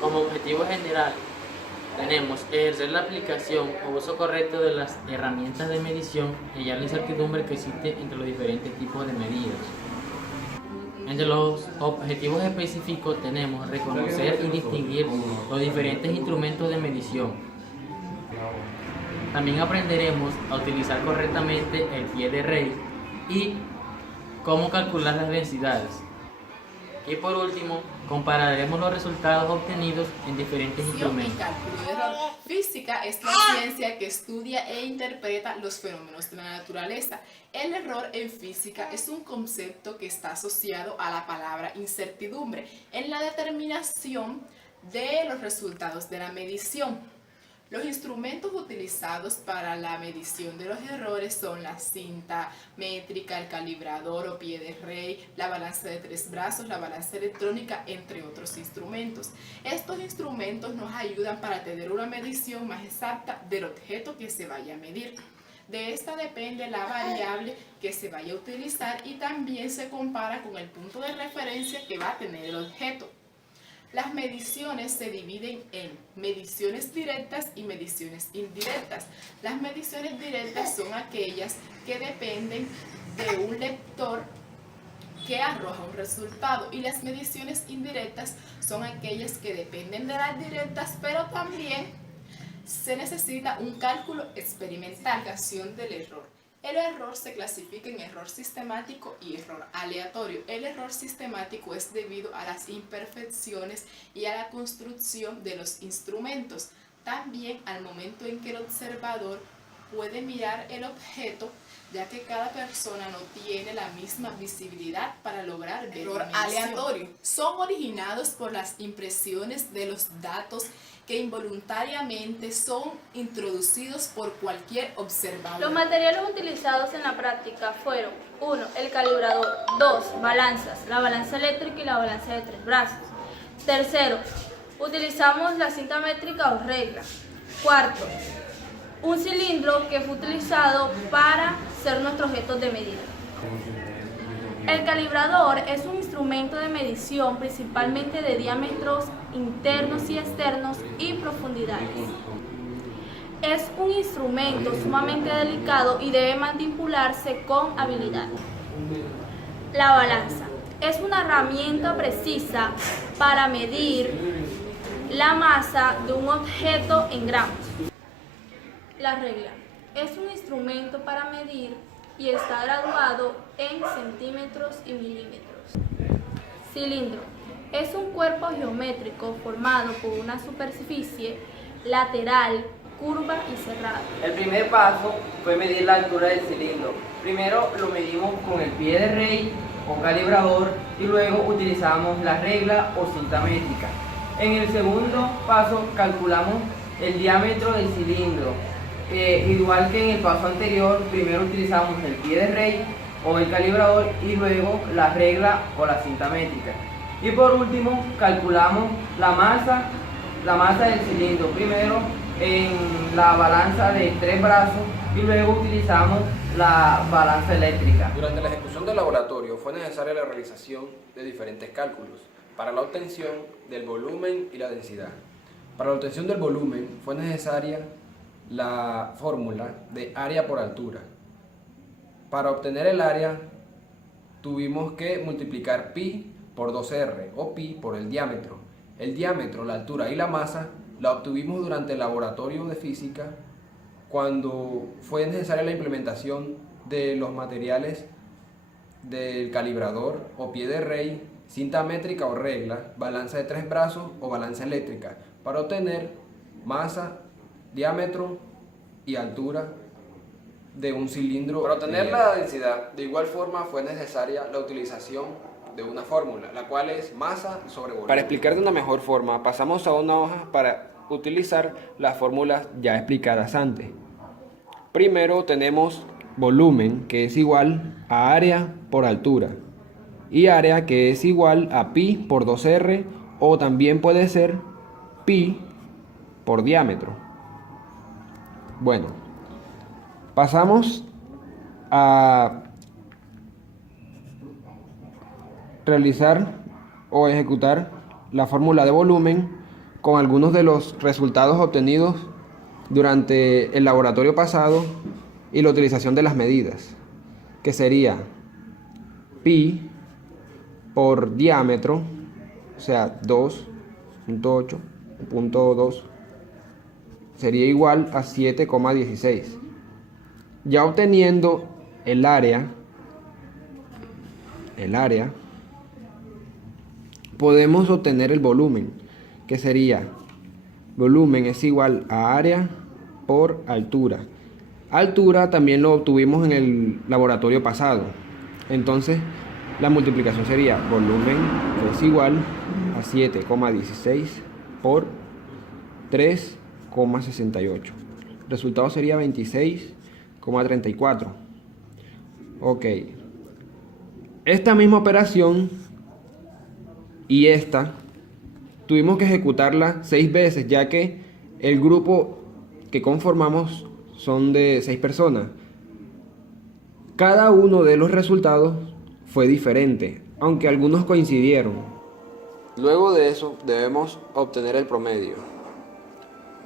Como objetivo general, tenemos ejercer la aplicación o uso correcto de las herramientas de medición y hallar la incertidumbre que existe entre los diferentes tipos de medidas. Entre los objetivos específicos tenemos reconocer y distinguir los diferentes instrumentos de medición. También aprenderemos a utilizar correctamente el pie de Rey y cómo calcular las densidades. Y por último, compararemos los resultados obtenidos en diferentes instrumentos. Cálculo de error. Física es la ciencia que estudia e interpreta los fenómenos de la naturaleza. El error en física es un concepto que está asociado a la palabra incertidumbre en la determinación de los resultados de la medición. Los instrumentos utilizados para la medición de los errores son la cinta métrica, el calibrador o pie de Rey, la balanza de 3 brazos, la balanza electrónica, entre otros instrumentos. Estos instrumentos nos ayudan para tener una medición más exacta del objeto que se vaya a medir. De esta depende la variable que se vaya a utilizar y también se compara con el punto de referencia que va a tener el objeto. Las mediciones se dividen en mediciones directas y mediciones indirectas. Las mediciones directas son aquellas que dependen de un lector que arroja un resultado, y las mediciones indirectas son aquellas que dependen de las directas, pero también se necesita un cálculo experimental. Clasificación del error. El error se clasifica en error sistemático y error aleatorio. El error sistemático es debido a las imperfecciones y a la construcción de los instrumentos. También al momento en que el observador puede mirar el objeto, ya que cada persona no tiene la misma visibilidad para lograr ver. Error aleatorio. Son originados por las impresiones de los datos que involuntariamente son introducidos por cualquier observador. Los materiales utilizados en la práctica fueron: 1. El calibrador. 2. Balanzas, la balanza eléctrica y la balanza de 3 brazos. Tercero, utilizamos la cinta métrica o regla. Cuarto, un cilindro que fue utilizado para ser nuestro objeto de medida. El calibrador es un instrumento de medición principalmente de diámetros internos y externos y profundidades. Es un instrumento sumamente delicado y debe manipularse con habilidad. La balanza es una herramienta precisa para medir la masa de un objeto en gramos. La regla es un instrumento para medir y está graduado en centímetros y milímetros. Cilindro es un cuerpo geométrico formado por una superficie lateral, curva y cerrada. El primer paso fue medir la altura del cilindro. Primero lo medimos con el pie de Rey o calibrador y luego utilizamos la regla o cinta métrica. En el segundo paso calculamos el diámetro del cilindro. Igual que en el paso anterior, primero utilizamos el pie de Rey o el calibrador y luego la regla o la cinta métrica. Y por último calculamos la masa del cilindro, primero en la balanza de 3 brazos y luego utilizamos la balanza eléctrica. Durante la ejecución del laboratorio fue necesaria la realización de diferentes cálculos para la obtención del volumen y la densidad. Para la obtención del volumen fue necesaria la fórmula de área por altura. Para obtener el área tuvimos que multiplicar pi por 2r o pi por el diámetro. El diámetro, la altura y la masa la obtuvimos durante el laboratorio de física cuando fue necesaria la implementación de los materiales del calibrador o pie de Rey, cinta métrica o regla, balanza de 3 brazos o balanza eléctrica para obtener masa, diámetro y altura de un cilindro. Para obtener la densidad, de igual forma fue necesaria la utilización de una fórmula, la cual es masa sobre volumen. Para explicar de una mejor forma, pasamos a una hoja para utilizar las fórmulas ya explicadas antes. Primero tenemos volumen, que es igual a área por altura, y área, que es igual a pi por 2r, o también puede ser pi por diámetro. Bueno, pasamos a realizar o ejecutar la fórmula de volumen con algunos de los resultados obtenidos durante el laboratorio pasado y la utilización de las medidas, que sería pi por diámetro, o sea 2.8.2, sería igual a 7,16. Ya obteniendo el área, podemos obtener el volumen, que sería volumen es igual a área por altura. Altura también lo obtuvimos en el laboratorio pasado. Entonces, la multiplicación sería volumen es igual a 7,16 por 3,68. El resultado sería 26,34. Ok. Esta misma operación y esta tuvimos que ejecutarla 6 veces, ya que el grupo que conformamos son de 6 personas. Cada uno de los resultados fue diferente, aunque algunos coincidieron. Luego de eso debemos obtener el promedio.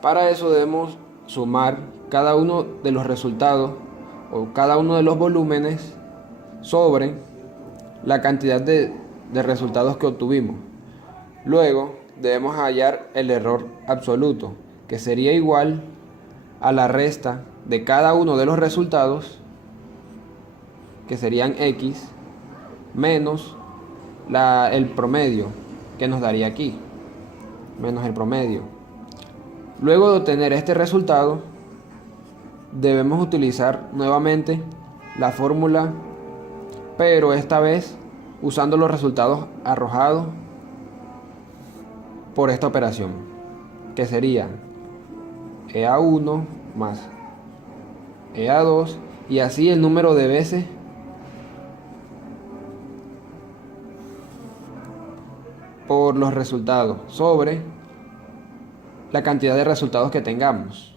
Para eso debemos sumar cada uno de los resultados o cada uno de los volúmenes sobre la cantidad de resultados que obtuvimos. Luego debemos hallar el error absoluto, que sería igual a la resta de cada uno de los resultados, que serían x, menos el promedio, que nos daría aquí, menos el promedio. Luego de obtener este resultado, debemos utilizar nuevamente la fórmula, pero esta vez usando los resultados arrojados por esta operación, que sería EA1 más EA2, y así el número de veces por los resultados sobre la cantidad de resultados que tengamos.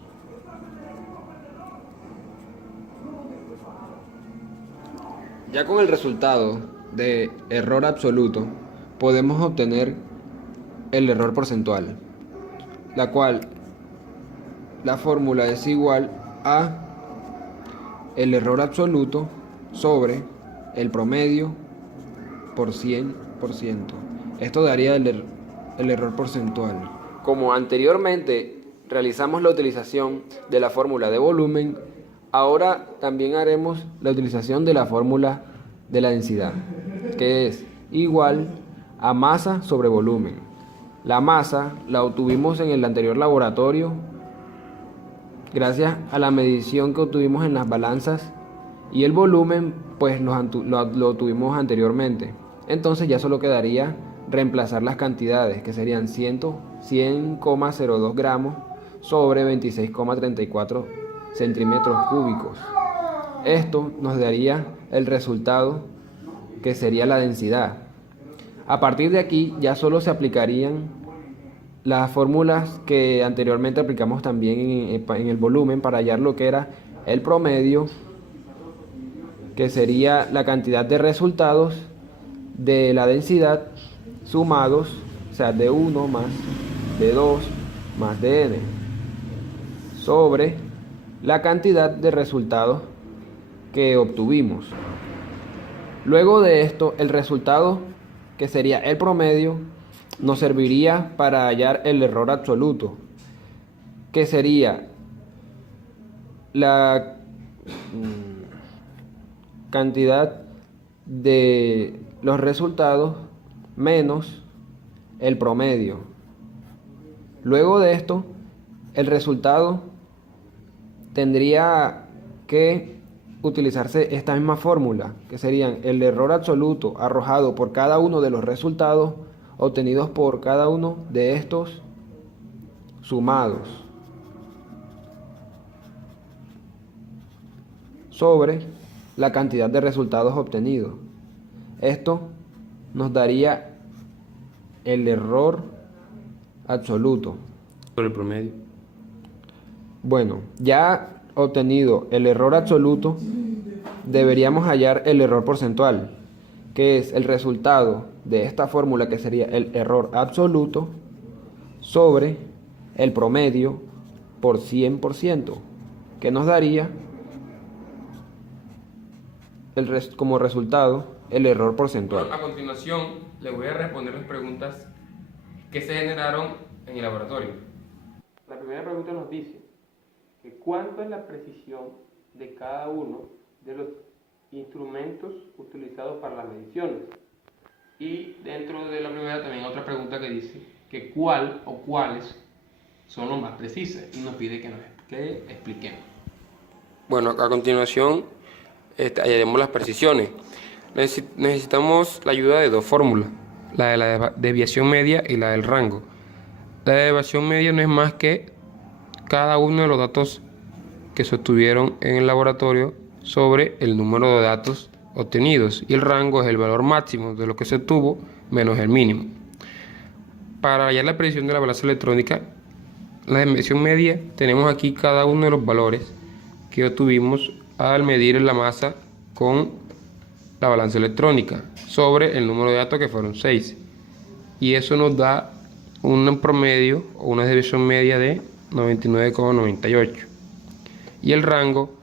Ya con el resultado de error absoluto podemos obtener el error porcentual, la cual la fórmula es igual a el error absoluto sobre el promedio por 100%. Esto daría el error porcentual. Como anteriormente realizamos la utilización de la fórmula de volumen, ahora también haremos la utilización de la fórmula de la densidad, que es igual a masa sobre volumen. La masa la obtuvimos en el anterior laboratorio gracias a la medición que obtuvimos en las balanzas, y el volumen pues lo obtuvimos anteriormente. Entonces ya solo quedaría reemplazar las cantidades, que serían 100,02 gramos sobre 26,34 centímetros cúbicos. Esto nos daría el resultado, que sería la densidad. A partir de aquí ya solo se aplicarían las fórmulas que anteriormente aplicamos también en el volumen para hallar lo que era el promedio, que sería la cantidad de resultados de la densidad sumados, o sea, de 1 más de 2 más de n, sobre la cantidad de resultados que obtuvimos. Luego de esto, el resultado, que sería el promedio, nos serviría para hallar el error absoluto, que sería la cantidad de los resultados menos el promedio. Luego de esto, el resultado tendría que utilizarse esta misma fórmula, que serían el error absoluto arrojado por cada uno de los resultados obtenidos por cada uno de estos sumados sobre la cantidad de resultados obtenidos. Esto nos daría el error absoluto sobre el promedio. Bueno, ya obtenido el error absoluto, deberíamos hallar el error porcentual, que es el resultado de esta fórmula, que sería el error absoluto sobre el promedio por 100%, que nos daría como resultado el error porcentual. A continuación, le voy a responder las preguntas que se generaron en el laboratorio. La primera pregunta nos dice que cuánto es la precisión de cada uno de los instrumentos utilizados para las mediciones. Y dentro de la primera también hay otra pregunta que dice que cuál o cuáles son los más precisas y nos pide que expliquemos. Bueno, a continuación hallaremos las precisiones. Necesitamos la ayuda de dos fórmulas, la de la desviación media y la del rango. La desviación media no es más que cada uno de los datos que se obtuvieron en el laboratorio sobre el número de datos obtenidos, y el rango es el valor máximo de lo que se obtuvo menos el mínimo. Para hallar la precisión de la balanza electrónica, la desviación media, tenemos aquí cada uno de los valores que obtuvimos al medir la masa con la balanza electrónica sobre el número de datos, que fueron 6, y eso nos da un promedio o una desviación media de 99,98, y el rango,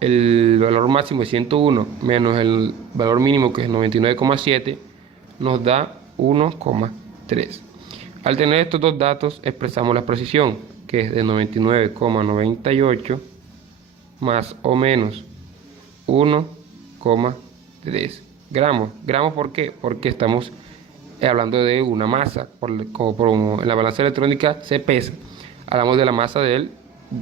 el valor máximo es 101 menos el valor mínimo, que es 99,7, nos da 1,3. Al tener estos dos datos expresamos la precisión, que es de 99,98 más o menos 1,3 gramos. ¿Gramos por qué? Porque estamos hablando de una masa, como en la balanza electrónica se pesa, hablamos de la masa del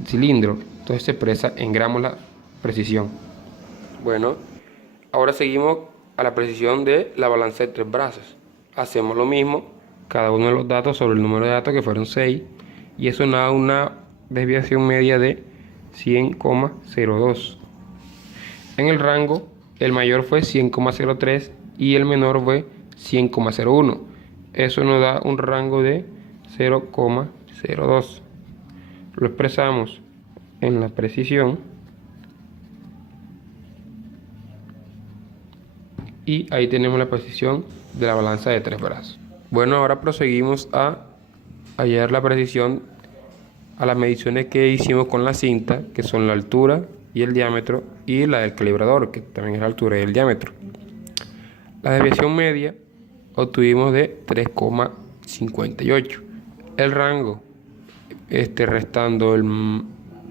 cilindro, entonces se expresa en gramos la precisión. Bueno, ahora seguimos a la precisión de la balanza de 3 brazos. Hacemos lo mismo, cada uno de los datos sobre el número de datos, que fueron 6, y eso nos da una desviación media de 100,02. En el rango, el mayor fue 100,03 y el menor fue 100,01. Eso nos da un rango de 0,02. Lo expresamos en la precisión y ahí tenemos la precisión de la balanza de 3 brazos. Bueno, ahora proseguimos a hallar la precisión a las mediciones que hicimos con la cinta, que son la altura y el diámetro, y la del calibrador, que también es la altura y el diámetro. La desviación media obtuvimos de 3,58. El rango, restando el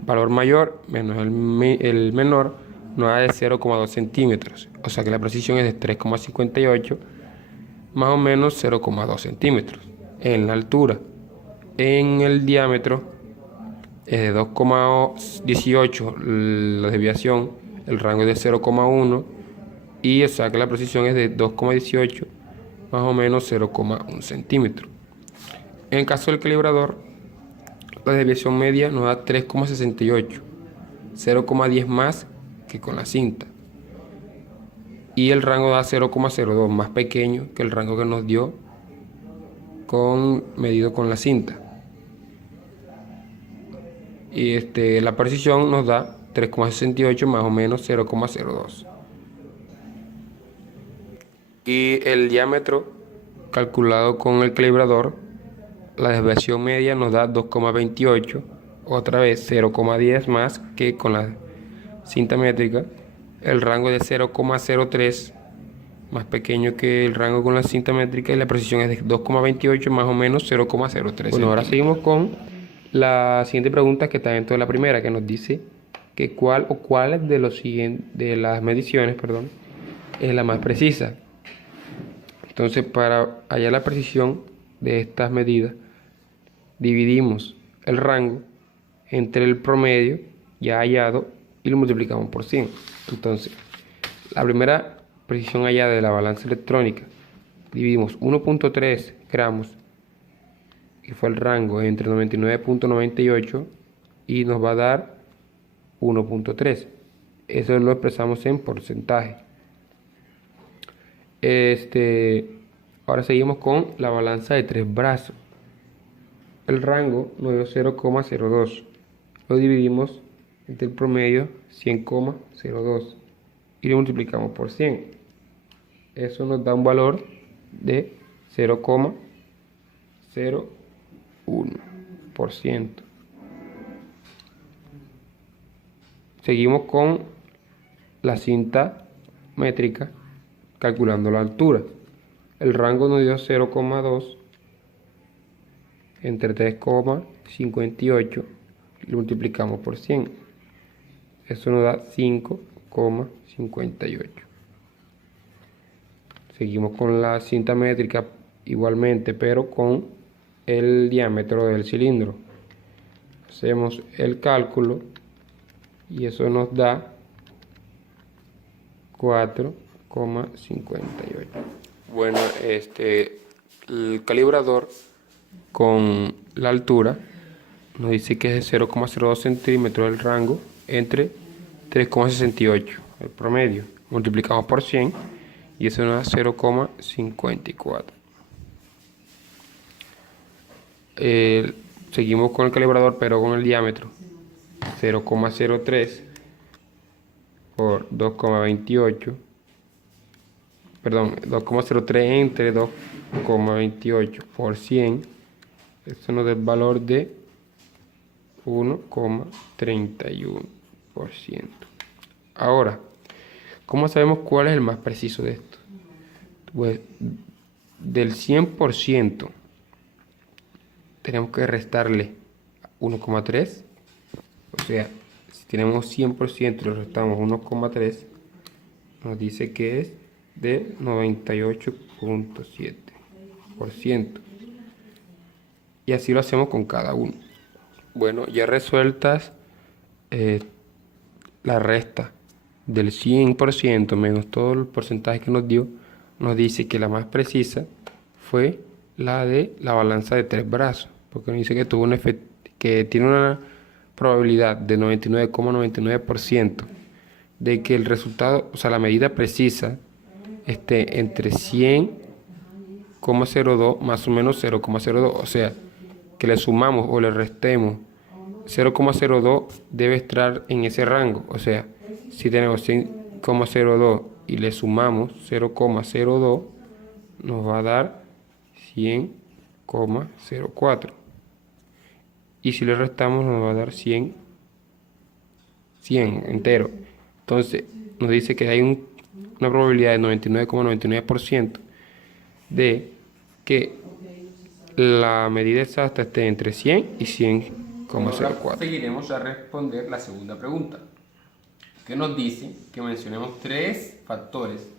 valor mayor menos el menor, nos da de 0,2 centímetros. O sea que la precisión es de 3,58 más o menos 0,2 centímetros. En la altura, en el diámetro es de 2,18 la desviación, el rango es de 0,1, y o sea que la precisión es de 2,18 más o menos 0,1 centímetro. En el caso del calibrador, la desviación media nos da 3,68, 0,10 más que con la cinta, y el rango da 0,02, más pequeño que el rango que nos dio medido con la cinta. Y la precisión nos da 3,68 más o menos 0,02. Y el diámetro calculado con el calibrador, la desviación media nos da 2,28, otra vez 0,10 más que con la cinta métrica. El rango es de 0,03, más pequeño que el rango con la cinta métrica, y la precisión es de 2,28 más o menos 0,03. Bueno, ahora seguimos con la siguiente pregunta, que está dentro de la primera, que nos dice que cuál de las mediciones, es la más precisa. Entonces, para hallar la precisión de estas medidas, dividimos el rango entre el promedio ya hallado y lo multiplicamos por 100. Entonces, la primera precisión hallada de la balanza electrónica, dividimos 1,3 gramos, que fue el rango entre 99,98, y nos va a dar 1,3. Eso lo expresamos en porcentaje. Ahora seguimos con la balanza de 3 brazos. El rango nos dio 0,02. Lo dividimos entre el promedio 100,02 y lo multiplicamos por 100. Eso nos da un valor de 0,0 31%. Seguimos con la cinta métrica calculando la altura. El rango nos dio 0,2 entre 3,58 y lo multiplicamos por 100. Eso nos da 5,58. Seguimos con la cinta métrica igualmente, pero con el diámetro del cilindro. Hacemos el cálculo y eso nos da 4,58. Bueno, el calibrador con la altura nos dice que es de 0,02 centímetros el rango entre 3,68 el promedio. Multiplicamos por 100 y eso nos da 0,54. Seguimos con el calibrador pero con el diámetro 0,03 por 2,28, perdón, 2,03 entre 2,28 por 100, esto nos da el valor de 1,31%. Ahora, ¿cómo sabemos cuál es el más preciso de esto? Pues del 100% tenemos que restarle 1,3, o sea, si tenemos 100% y le restamos 1,3, nos dice que es de 98,7%. Y así lo hacemos con cada uno. Bueno, ya resueltas la resta del 100% menos todo el porcentaje que nos dio, nos dice que la más precisa fue la de la balanza de 3 brazos, porque nos dice que tuvo un efecto, que tiene una probabilidad de 99,99% de que el resultado, o sea, la medida precisa esté entre 100,02 más o menos 0,02, o sea, que le sumamos o le restemos 0,02 debe estar en ese rango, o sea, si tenemos 100,02 y le sumamos 0,02 nos va a dar 100,04. Y si le restamos nos va a dar 100 entero. Entonces nos dice que hay una probabilidad de 99,99% de que la medida exacta esté entre 100 y 100,04. Seguiremos a responder la segunda pregunta, que nos dice que mencionemos 3 factores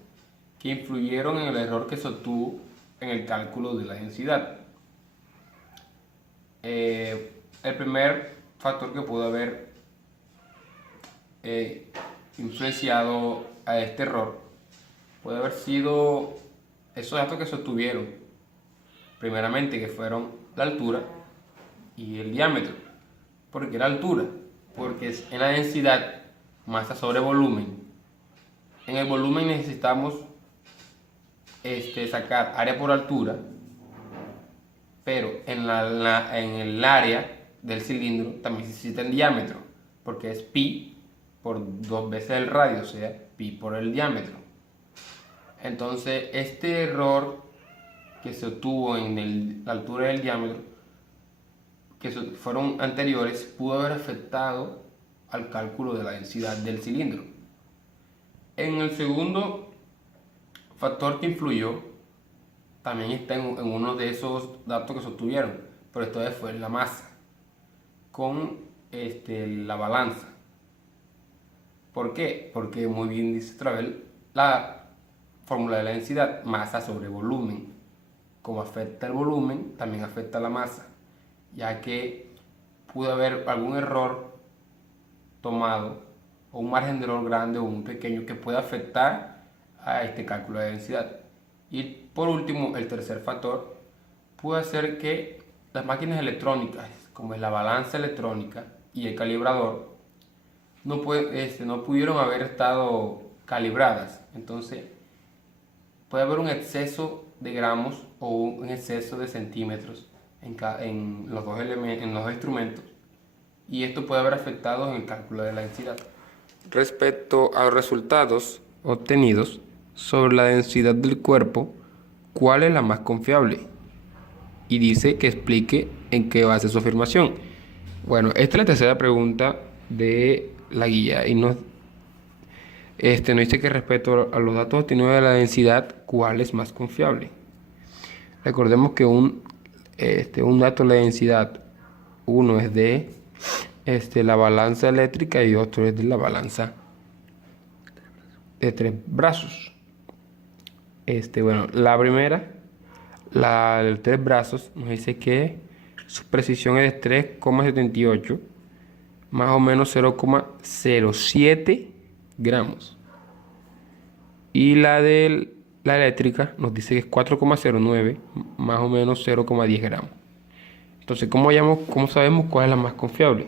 que influyeron en el error que se obtuvo en el cálculo de la densidad. El primer factor que pudo haber influenciado a este error puede haber sido esos datos que se obtuvieron, primeramente, que fueron la altura y el diámetro. ¿Por qué la altura? Porque es en la densidad masa sobre volumen. En el volumen necesitamos sacar área por altura, pero en el área del cilindro también se necesita el diámetro, porque es pi por 2 veces el radio, o sea, pi por el diámetro. Entonces, este error que se obtuvo en la altura del diámetro, que fueron anteriores, pudo haber afectado al cálculo de la densidad del cilindro. En el segundo factor que influyó, también está en uno de esos datos que se obtuvieron, pero esta vez fue la masa con la balanza. ¿Por qué? Porque muy bien dice Travel la fórmula de la densidad, masa sobre volumen. Como afecta el volumen, también afecta la masa, ya que pudo haber algún error tomado, o un margen de error grande o un pequeño, que puede afectar a este cálculo de densidad. Y por último, el tercer factor puede ser que las máquinas electrónicas, como es la balanza electrónica y el calibrador, no pudieron haber estado calibradas. Entonces puede haber un exceso de gramos o un exceso de centímetros en los dos instrumentos, y esto puede haber afectado en el cálculo de la densidad. Respecto a los resultados obtenidos sobre la densidad del cuerpo, ¿cuál es la más confiable? y dice que explique en qué basa su afirmación. Bueno, esta es la tercera pregunta de la guía y nos dice que respecto a los datos obtenidos de la densidad, ¿cuál es más confiable? Recordemos que un dato de la densidad, uno es de la balanza eléctrica y otro es de la balanza de 3 brazos. Bueno, la primera, la de 3 brazos, nos dice que su precisión es de 3,78, más o menos 0,07 gramos. Y la de la eléctrica nos dice que es 4,09, más o menos 0,10 gramos. Entonces, ¿cómo sabemos cuál es la más confiable?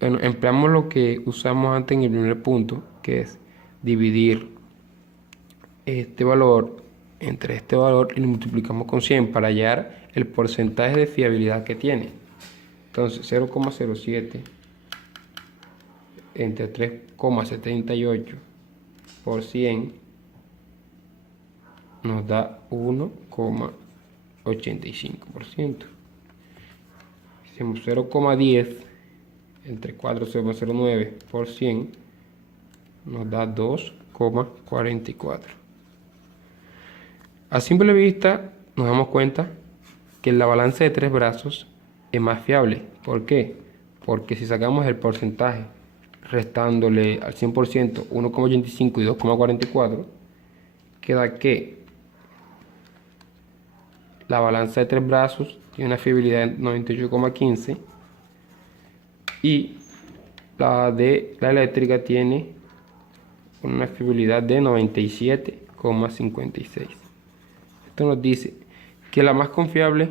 Bueno, empleamos lo que usamos antes en el primer punto, que es dividir este valor entre este valor y lo multiplicamos con 100 para hallar el porcentaje de fiabilidad que tiene. Entonces 0,07 entre 3,78 por 100 nos da 1,85%. Hicimos 0,10 entre 4,09 por 100 nos da 2,44. A simple vista nos damos cuenta que la balanza de 3 brazos es más fiable. ¿Por qué? Porque si sacamos el porcentaje restándole al 100% 1,85 y 2,44, queda que la balanza de 3 brazos tiene una fiabilidad de 98,15 y la de la eléctrica tiene una fiabilidad de 97,56. Esto nos dice que la más confiable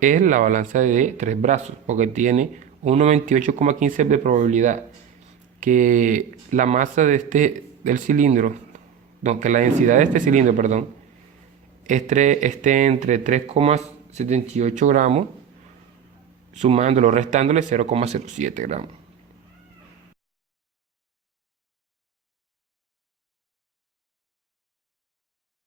es la balanza de 3 brazos, porque tiene un 98,15 de probabilidad que la masa del cilindro, que la densidad de este cilindro, perdón, esté entre 3,78 gramos, sumándolo, restándole 0,07 gramos.